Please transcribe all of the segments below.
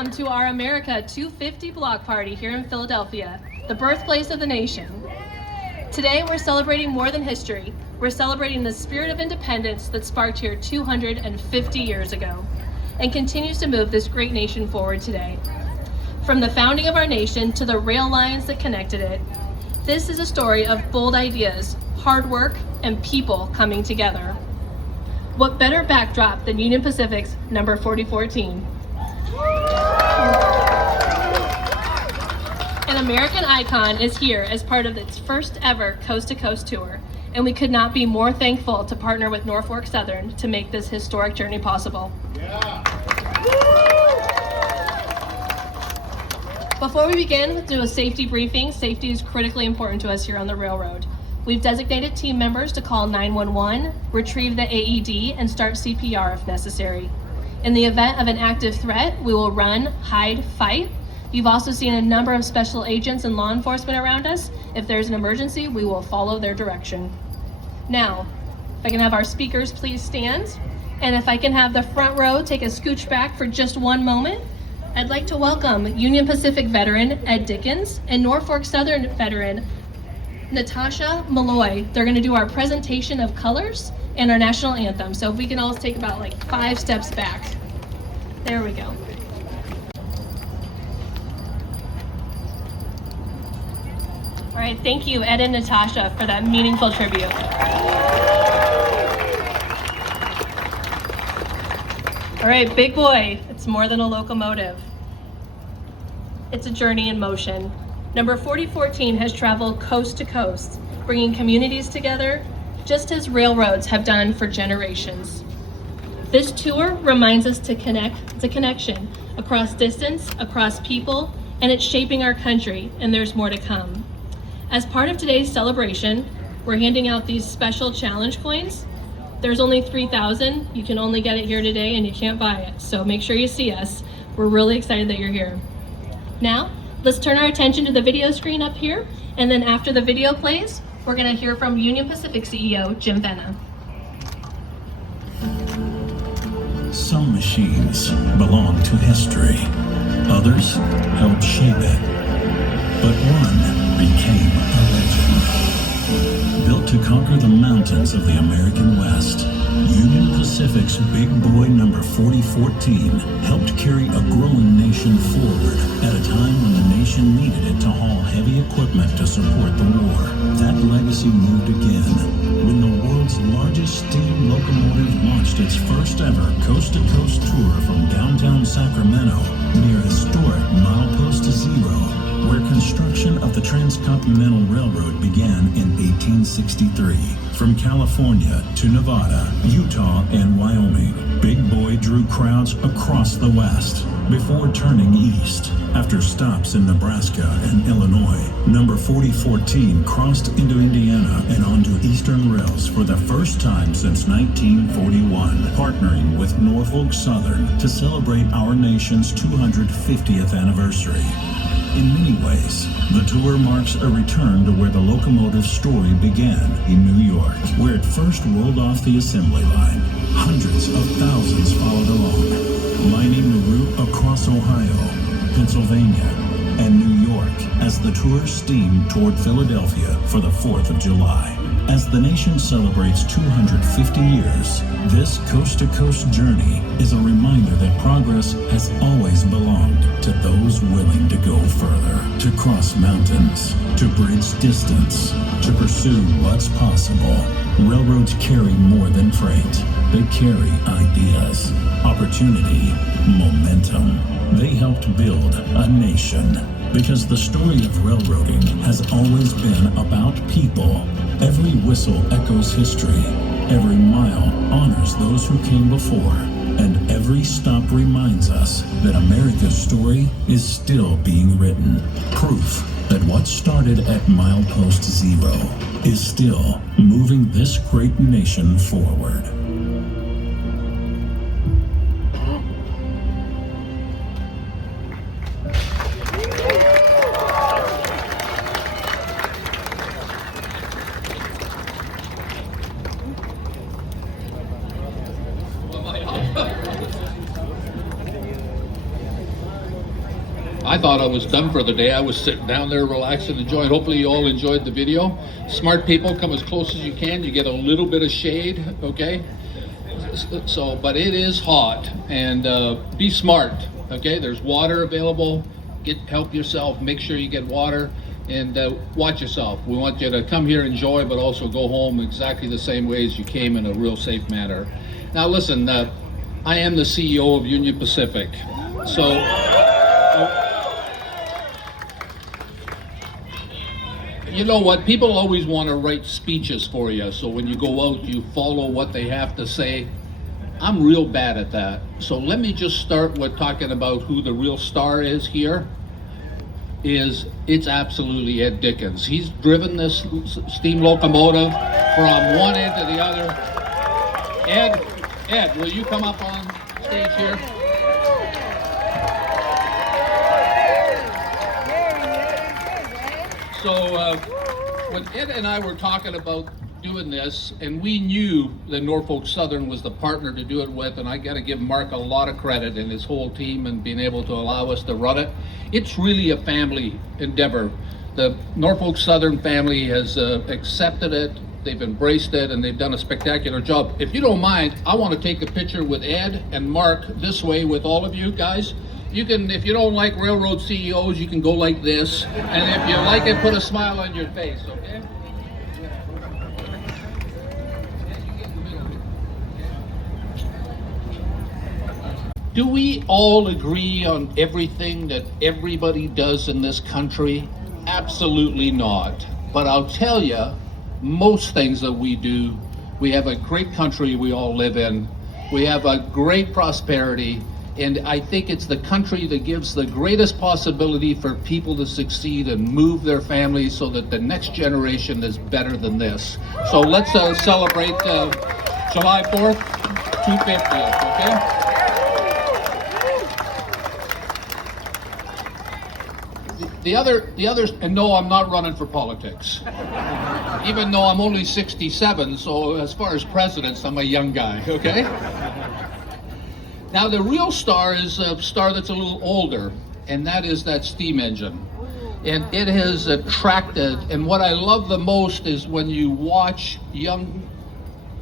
welcome to our America 250 block party here in Philadelphia, the birthplace of the nation. Today we're celebrating more than history. We're celebrating the spirit of independence that sparked here 250 years ago and continues to move this great nation forward today. From the founding of our nation to the rail lines that connected it, this is a story of bold ideas, hard work, and people coming together. What better backdrop than Union Pacific's number 4014? An American icon is here as part of its first ever Coast to Coast tour, and we could not be more thankful to partner with Norfolk Southern to make this historic journey possible. Yeah. Before we begin, let's do a safety briefing. Safety is critically important to us here on the railroad. We've designated team members to call 911, retrieve the AED, and start CPR if necessary. In the event of an active threat, we will run, hide, fight. You've also seen a number of special agents and law enforcement around us. If there's an emergency, we will follow their direction. Now, if I can have our speakers please stand, and if I can have the front row take a scooch back for just one moment, I'd like to welcome Union Pacific veteran Ed Dickens and Norfolk Southern veteran Natasha Malloy. They're going to do our presentation of colors and our national anthem. So if we can all take about like 5 steps back. There we go. All right, thank you, Ed and Natasha, for that meaningful tribute. All right, big boy, it's more than a locomotive. It's a journey in motion. Number 4014 has traveled coast to coast, bringing communities together, just as railroads have done for generations. This tour reminds us to connect the connection across distance, across people, and it's shaping our country, and there's more to come. As part of today's celebration, we're handing out these special challenge coins. There's only 3,000. You can only get it here today and you can't buy it. So make sure you see us. We're really excited that you're here. Now, let's turn our attention to the video screen up here. And then after the video plays, we're gonna hear from Union Pacific CEO, Jim Vena. Some machines belong to history. Others helped shape it. But one became a legend. Built to conquer the mountains of the American West, Union Pacific's Big Boy number 4014 helped carry a growing nation forward at a time when the nation needed it to haul heavy equipment to support the war. That legacy moved again when the world's largest steam locomotive launched its first ever coast-to-coast tour from downtown Sacramento near historic Milepost Zero, where construction of the Transcontinental Railroad began in 1863. From California to Nevada, Utah, and Wyoming, Big Boy drew crowds across the West before turning east. After stops in Nebraska and Illinois, number 4014 crossed into Indiana and onto Eastern rails for the first time since 1941, partnering with Norfolk Southern to celebrate our nation's 250th anniversary. In many ways, the tour marks a return to where the locomotive story began in New York, where it first rolled off the assembly line. Hundreds of thousands followed along, lining the route across Ohio, Pennsylvania, and New York as the tour steamed toward Philadelphia for the 4th of July. As the nation celebrates 250 years, this coast-to-coast journey is a reminder that progress has always belonged to those willing to go further, to cross mountains, to bridge distance, to pursue what's possible. Railroads carry more than freight. They carry ideas, opportunity, momentum. They helped build a nation, because the story of railroading has always been about people. Every whistle echoes history, every mile honors those who came before, and every stop reminds us that America's story is still being written. Proof that what started at Milepost Zero is still moving this great nation forward. I thought I was done for the day. I was sitting down there relaxing, enjoying. Hopefully you all enjoyed the video. Smart people, come as close as you can. You get a little bit of shade, okay? So, but it is hot, and be smart, okay? There's water available. Help yourself. Make sure you get water, and watch yourself. We want you to come here, enjoy, but also go home exactly the same way as you came, in a real safe manner. Now listen, I am the CEO of Union Pacific, so you know what? People always want to write speeches for you, so when you go out, you follow what they have to say. I'm real bad at that. So let me just start with talking about who the real star is here. It's absolutely Ed Dickens. He's driven this steam locomotive from one end to the other. Ed, will you come up on stage here? So when Ed and I were talking about doing this, and we knew that Norfolk Southern was the partner to do it with, and I got to give Mark a lot of credit and his whole team and being able to allow us to run it. It's really a family endeavor. The Norfolk Southern family has accepted it, they've embraced it, and they've done a spectacular job. If you don't mind, I want to take a picture with Ed and Mark this way with all of you guys. You can, if you don't like railroad CEOs, you can go like this, and if you like it, put a smile on your face, okay? Do we all agree on everything that everybody does in this country? Absolutely not. But I'll tell you, most things that we do, we have a great country we all live in. We have a great prosperity, and I think it's the country that gives the greatest possibility for people to succeed and move their families so that the next generation is better than this. So let's celebrate July 4th, 250th, okay? The others, and no, I'm not running for politics. Even though I'm only 67, so as far as presidents, I'm a young guy, okay? Now the real star is a star that's a little older, and that is that steam engine. And it has attracted, and what I love the most is when you watch young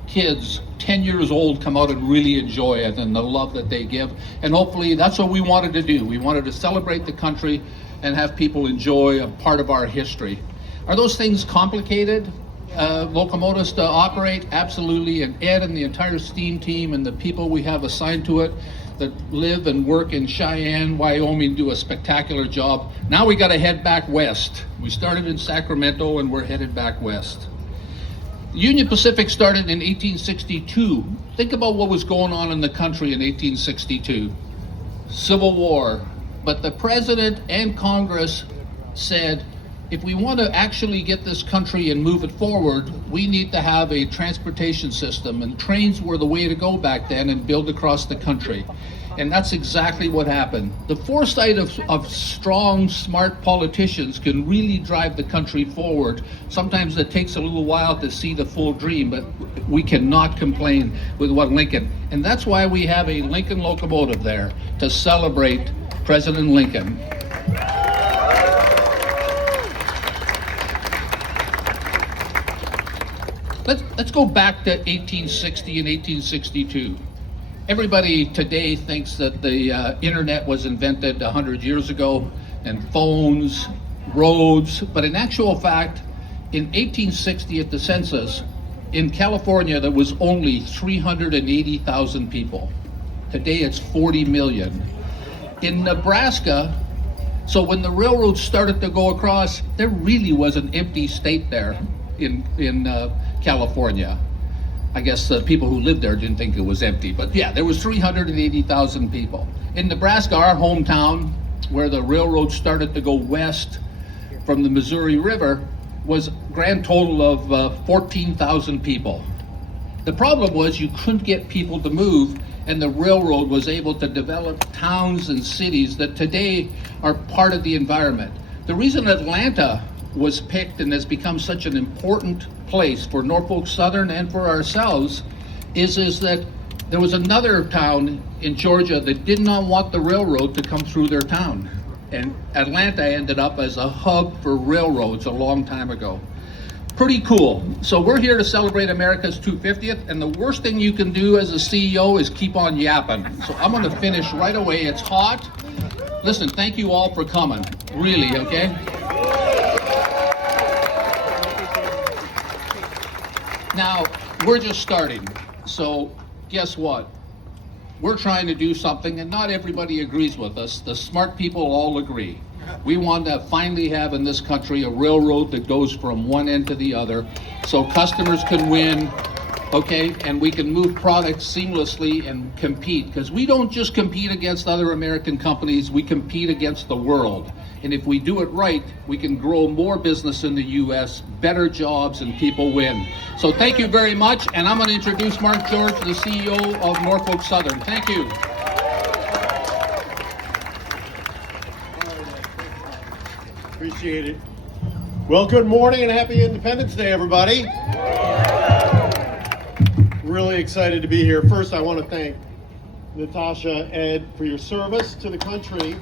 kids 10 years old come out and really enjoy it and the love that they give. And hopefully that's what we wanted to do. We wanted to celebrate the country and have people enjoy a part of our history. Are those things complicated, locomotives to operate? Absolutely, and Ed and the entire steam team and the people we have assigned to it that live and work in Cheyenne, Wyoming, do a spectacular job. Now we gotta head back west. We started in Sacramento and we're headed back west. Union Pacific started in 1862. Think about what was going on in the country in 1862. Civil War. But the president and Congress said, if we want to actually get this country and move it forward, we need to have a transportation system, and trains were the way to go back then and build across the country. And that's exactly what happened. The foresight of strong, smart politicians can really drive the country forward. Sometimes it takes a little while to see the full dream, but we cannot complain with what Lincoln. And that's why we have a Lincoln locomotive there to celebrate President Lincoln. Let's go back to 1860 and 1862. Everybody today thinks that the internet was invented 100 years ago, and phones, roads, but in actual fact, in 1860 at the census, in California there was only 380,000 people. Today it's 40 million. In Nebraska, so when the railroads started to go across, there really was an empty state there in California. I guess the people who lived there didn't think it was empty, but yeah, there was 380,000 people. In Nebraska, our hometown, where the railroad started to go west from the Missouri River, was a grand total of 14,000 people. The problem was you couldn't get people to move, and the railroad was able to develop towns and cities that today are part of the environment. The reason Atlanta was picked and has become such an important place for Norfolk Southern and for ourselves is that there was another town in Georgia that did not want the railroad to come through their town. and Atlanta ended up as a hub for railroads a long time ago. Pretty cool. So we're here to celebrate America's 250th, and the worst thing you can do as a CEO is keep on yapping. So I'm going to finish right away. It's hot. Listen, thank you all for coming. Really, okay? Now, we're just starting. So guess what? We're trying to do something, and not everybody agrees with us. The smart people all agree. We want to finally have in this country a railroad that goes from one end to the other so customers can win, okay, and we can move products seamlessly and compete, because we don't just compete against other American companies, we compete against the world. And if we do it right, we can grow more business in the U.S., better jobs, and people win. So thank you very much, and I'm going to introduce Mark George, the CEO of Norfolk Southern. Thank you. Appreciate it. Well, good morning and happy Independence Day, everybody. Really excited to be here. First, I want to thank Natasha, Ed, for your service to the country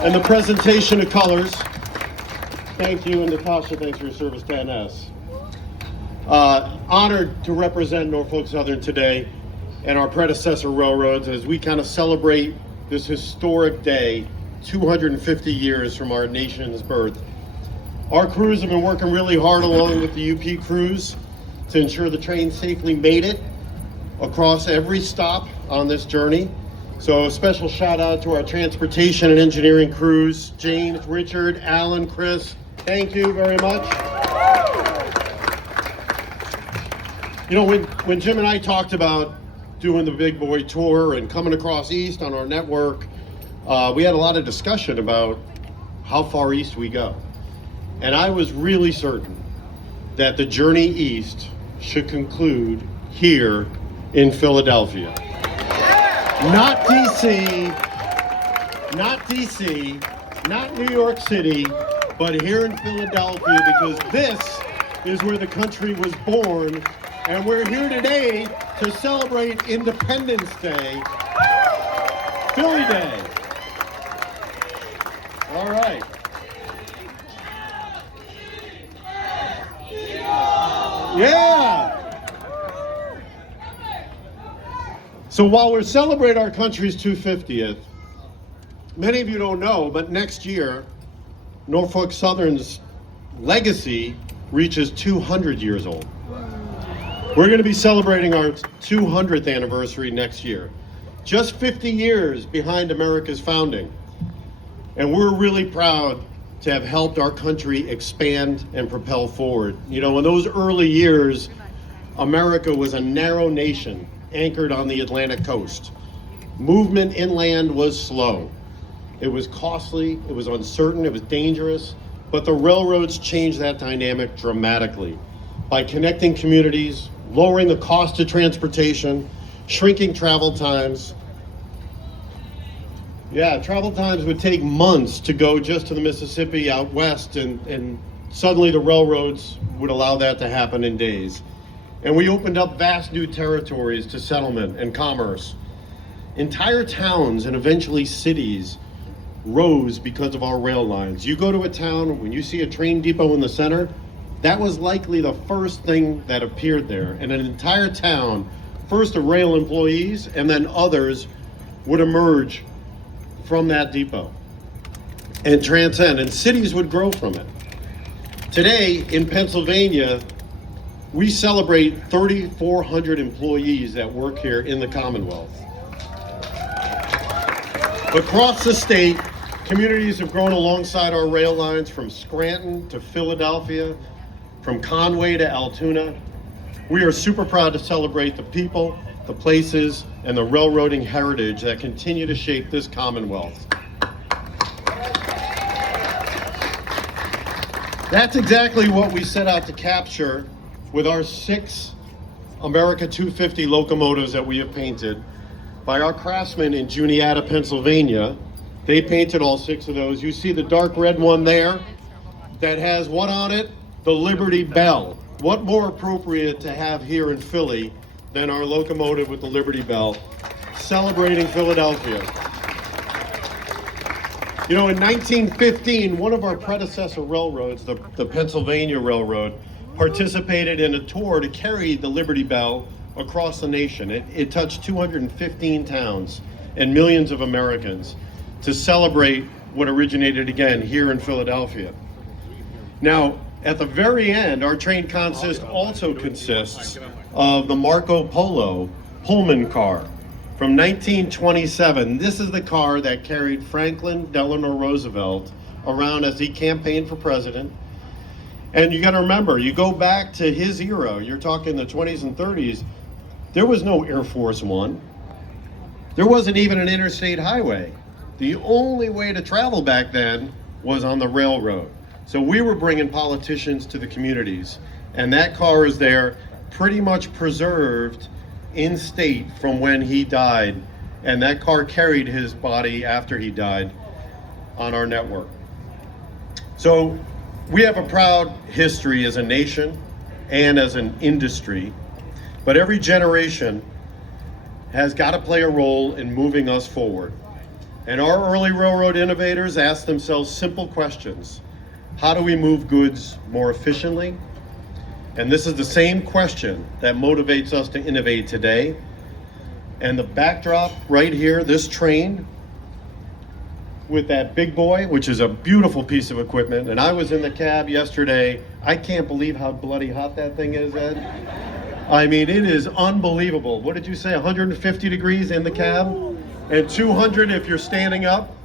and the presentation of colors. Thank you, and Natasha, thanks for your service to NS. Honored to represent Norfolk Southern today and our predecessor railroads as we kind of celebrate this historic day, 250 years from our nation's birth. Our crews have been working really hard along with the UP crews to ensure the train safely made it across every stop on this journey. So a special shout out to our transportation and engineering crews, James, Richard, Alan, Chris, thank you very much. You know, when Jim and I talked about doing the Big Boy Tour and coming across east on our network, we had a lot of discussion about how far east we go. And I was really certain that the journey east should conclude here in Philadelphia. Not DC, not New York City, but here in Philadelphia, because this is where the country was born, and we're here today to celebrate Independence Day, Philly Day. All right. Yeah. So while we're celebrating our country's 250th, many of you don't know, but next year, Norfolk Southern's legacy reaches 200 years old. We're going to be celebrating our 200th anniversary next year, just 50 years behind America's founding. And we're really proud to have helped our country expand and propel forward. You know, in those early years, America was a narrow nation anchored on the Atlantic coast. Movement inland was slow. It was costly, it was uncertain, it was dangerous, but the railroads changed that dynamic dramatically by connecting communities, lowering the cost of transportation, shrinking travel times. Yeah, travel times would take months to go just to the Mississippi out west, and suddenly the railroads would allow that to happen in days. And we opened up vast new territories to settlement and commerce. Entire towns and eventually cities rose because of our rail lines. You go to a town, when you see a train depot in the center, that was likely the first thing that appeared there. And an entire town, first the rail employees and then others, would emerge from that depot and transcend, and cities would grow from it. Today in Pennsylvania, we celebrate 3,400 employees that work here in the Commonwealth. Across the state, communities have grown alongside our rail lines from Scranton to Philadelphia, from Conway to Altoona. We are super proud to celebrate the people, the places, and the railroading heritage that continue to shape this Commonwealth. That's exactly what we set out to capture with our 6 America 250 locomotives that we have painted by our craftsmen in Juniata, Pennsylvania. They painted all 6 of those. You see the dark red one there that has what on it? The Liberty Bell. What more appropriate to have here in Philly than our locomotive with the Liberty Bell, celebrating Philadelphia. You know, in 1915, one of our predecessor railroads, the Pennsylvania Railroad, participated in a tour to carry the Liberty Bell across the nation. It touched 215 towns and millions of Americans to celebrate what originated again here in Philadelphia. Now, at the very end, our train consist also consists of the Marco Polo Pullman car from 1927. This is the car that carried Franklin Delano Roosevelt around as he campaigned for president. And you got to remember, you go back to his era, you're talking the 20s and 30s, there was no Air Force One. There wasn't even an interstate highway. The only way to travel back then was on the railroad. So we were bringing politicians to the communities, and that car is there pretty much preserved in state from when he died, and that car carried his body after he died on our network. So we have a proud history as a nation and as an industry, but every generation has got to play a role in moving us forward. And our early railroad innovators asked themselves simple questions. How do we move goods more efficiently? And this is the same question that motivates us to innovate today. And the backdrop right here, this train with that big boy, which is a beautiful piece of equipment. And I was in the cab yesterday. I can't believe how bloody hot that thing is, Ed. I mean, it is unbelievable. What did you say, 150 degrees in the cab? And 200 if you're standing up,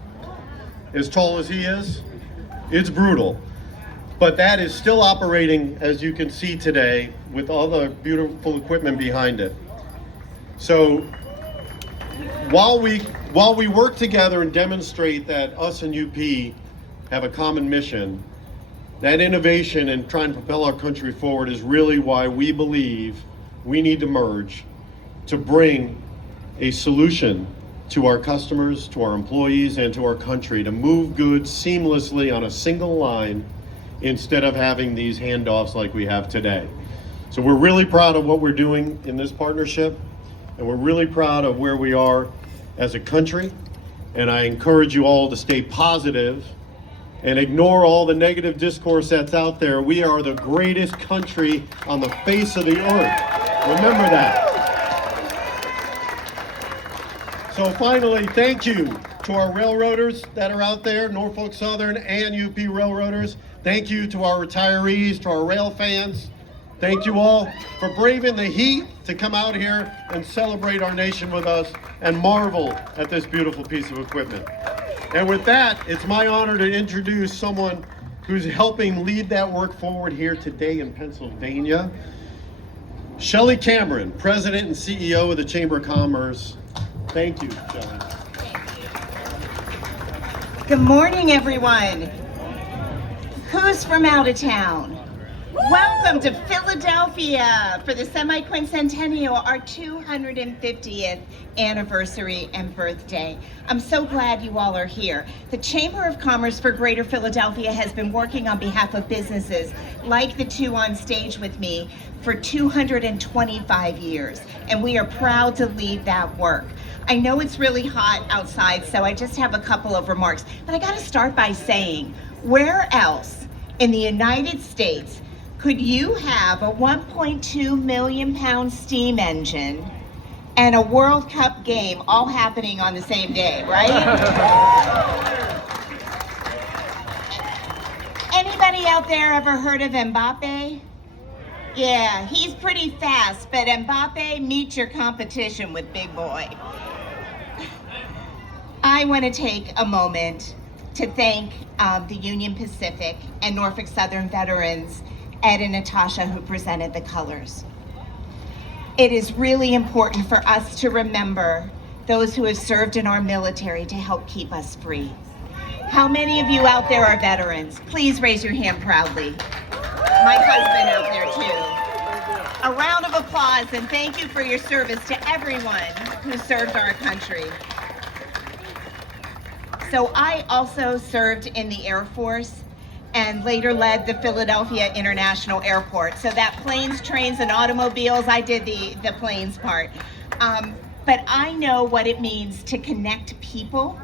as tall as he is. It's brutal. But that is still operating, as you can see today, with all the beautiful equipment behind it. So while we work together and demonstrate that us and UP have a common mission, that innovation and trying to propel our country forward is really why we believe we need to merge to bring a solution to our customers, to our employees, and to our country to move goods seamlessly on a single line instead of having these handoffs like we have today. So we're really proud of what we're doing in this partnership, and we're really proud of where we are as a country. And I encourage you all to stay positive and ignore all the negative discourse that's out there. We are the greatest country on the face of the earth. Remember that. So finally, thank you to our railroaders that are out there, Norfolk Southern and UP railroaders. Thank you to our retirees, to our rail fans. Thank you all for braving the heat to come out here and celebrate our nation with us and marvel at this beautiful piece of equipment. And with that, it's my honor to introduce someone who's helping lead that work forward here today in Pennsylvania. Shelley Cameron, President and CEO of the Chamber of Commerce. Thank you, Shelley. Good morning, everyone. Who's from out of town? Welcome to Philadelphia for the semi-quincentennial, our 250th anniversary and birthday. I'm so glad you all are here. The Chamber of Commerce for Greater Philadelphia has been working on behalf of businesses like the two on stage with me for 225 years, and we are proud to lead that work. I know it's really hot outside, so I just have a couple of remarks, but I gotta start by saying, where else in the United States could you have a 1.2 million pound steam engine and a World Cup game all happening on the same day, right? Anybody out there ever heard of Mbappe? Yeah, he's pretty fast, but Mbappe, meet your competition with Big Boy. I want to take a moment to thank the Union Pacific and Norfolk Southern veterans, Ed and Natasha, who presented the colors. It is really important for us to remember those who have served in our military to help keep us free. How many of you out there are veterans? Please raise your hand proudly. My husband out there too. A round of applause and thank you for your service to everyone who served our country. So I also served in the Air Force and later led the Philadelphia International Airport. So that planes, trains, and automobiles, I did the planes part. But I know what it means to connect people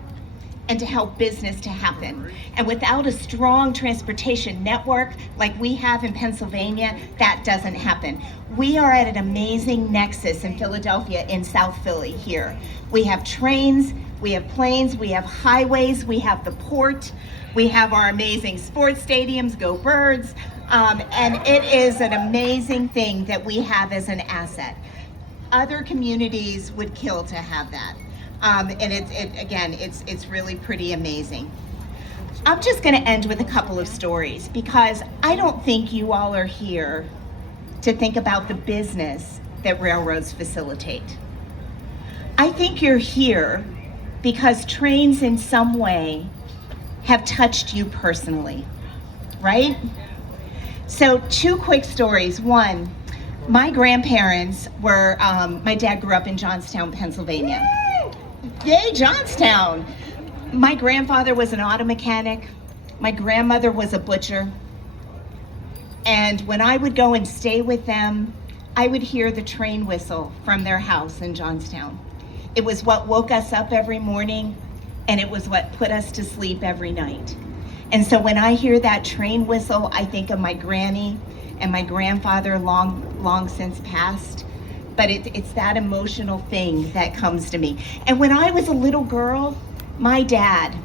and to help business to happen. And without a strong transportation network like we have in Pennsylvania, that doesn't happen. We are at an amazing nexus in Philadelphia, in South Philly here. We have trains, we have planes, we have highways, we have the port, we have our amazing sports stadiums, Go Birds, and it is an amazing thing that we have as an asset. Other communities would kill to have that. And it's really pretty amazing. I'm just going to end with a couple of stories because I don't think you all are here to think about the business that railroads facilitate. I think you're here because trains in some way have touched you personally, right? So 2 quick stories. One, my grandparents were, my dad grew up in Johnstown, Pennsylvania. Yay, Johnstown! My grandfather was an auto mechanic. My grandmother was a butcher. And when I would go and stay with them, I would hear the train whistle from their house in Johnstown. It was what woke us up every morning, and it was what put us to sleep every night. And so when I hear that train whistle, I think of my granny and my grandfather long since passed. But it's that emotional thing that comes to me. And when I was a little girl, my dad,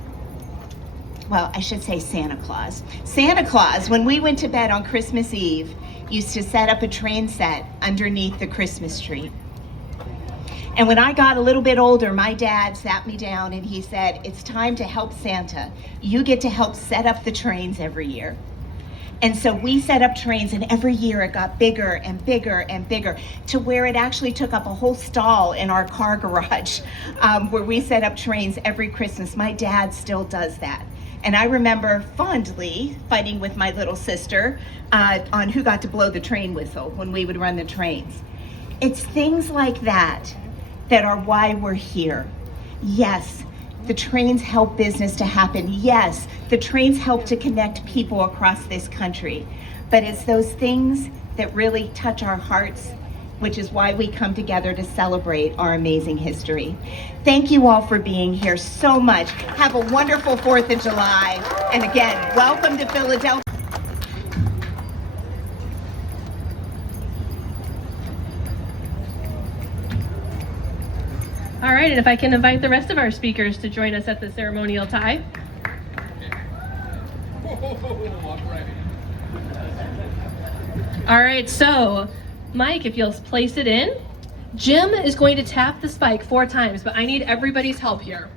well, I should say Santa Claus, when we went to bed on Christmas Eve, used to set up a train set underneath the Christmas tree. And when I got a little bit older, my dad sat me down and he said, it's time to help Santa. You get to help set up the trains every year. And so we set up trains, and every year it got bigger and bigger and bigger to where it actually took up a whole stall in our car garage where we set up trains every Christmas. My dad still does that. And I remember fondly fighting with my little sister on who got to blow the train whistle when we would run the trains. It's things like that that are why we're here. Yes, the trains help business to happen. Yes, the trains help to connect people across this country. But it's those things that really touch our hearts, which is why we come together to celebrate our amazing history. Thank you all for being here so much. Have a wonderful 4th of July. And again, welcome to Philadelphia. All right, and if I can invite the rest of our speakers to join us at the ceremonial tie. All right, so Mike, if you'll place it in. Jim is going to tap the spike 4 times, but I need everybody's help here.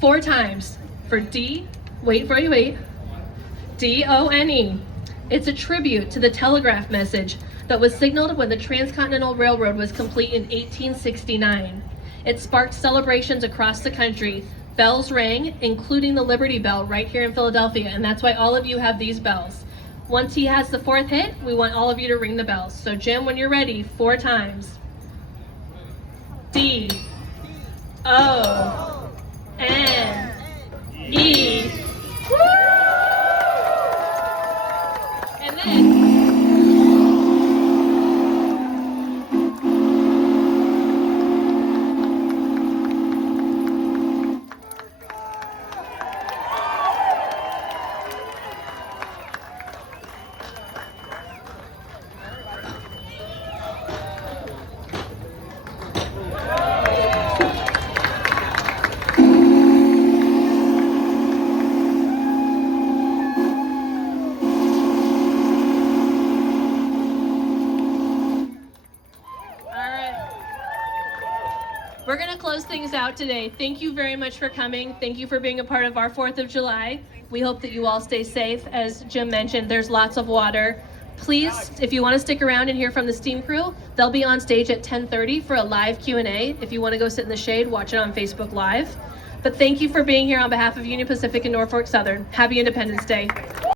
4 times for D, wait for you, wait, D-O-N-E. It's a tribute to the telegraph message that was signaled when the Transcontinental Railroad was complete in 1869. It sparked celebrations across the country. Bells rang, including the Liberty Bell right here in Philadelphia, and that's why all of you have these bells. Once he has the 4th hit, we want all of you to ring the bells. So Jim, when you're ready, 4 times. D, O, N, E. And then we're going to close things out today. Thank you very much for coming. Thank you for being a part of our 4th of July. We hope that you all stay safe. As Jim mentioned, there's lots of water. Please, if you want to stick around and hear from the steam crew, they'll be on stage at 10:30 for a live Q&A. If you want to go sit in the shade, watch it on Facebook Live. But thank you for being here on behalf of Union Pacific and Norfolk Southern. Happy Independence Day.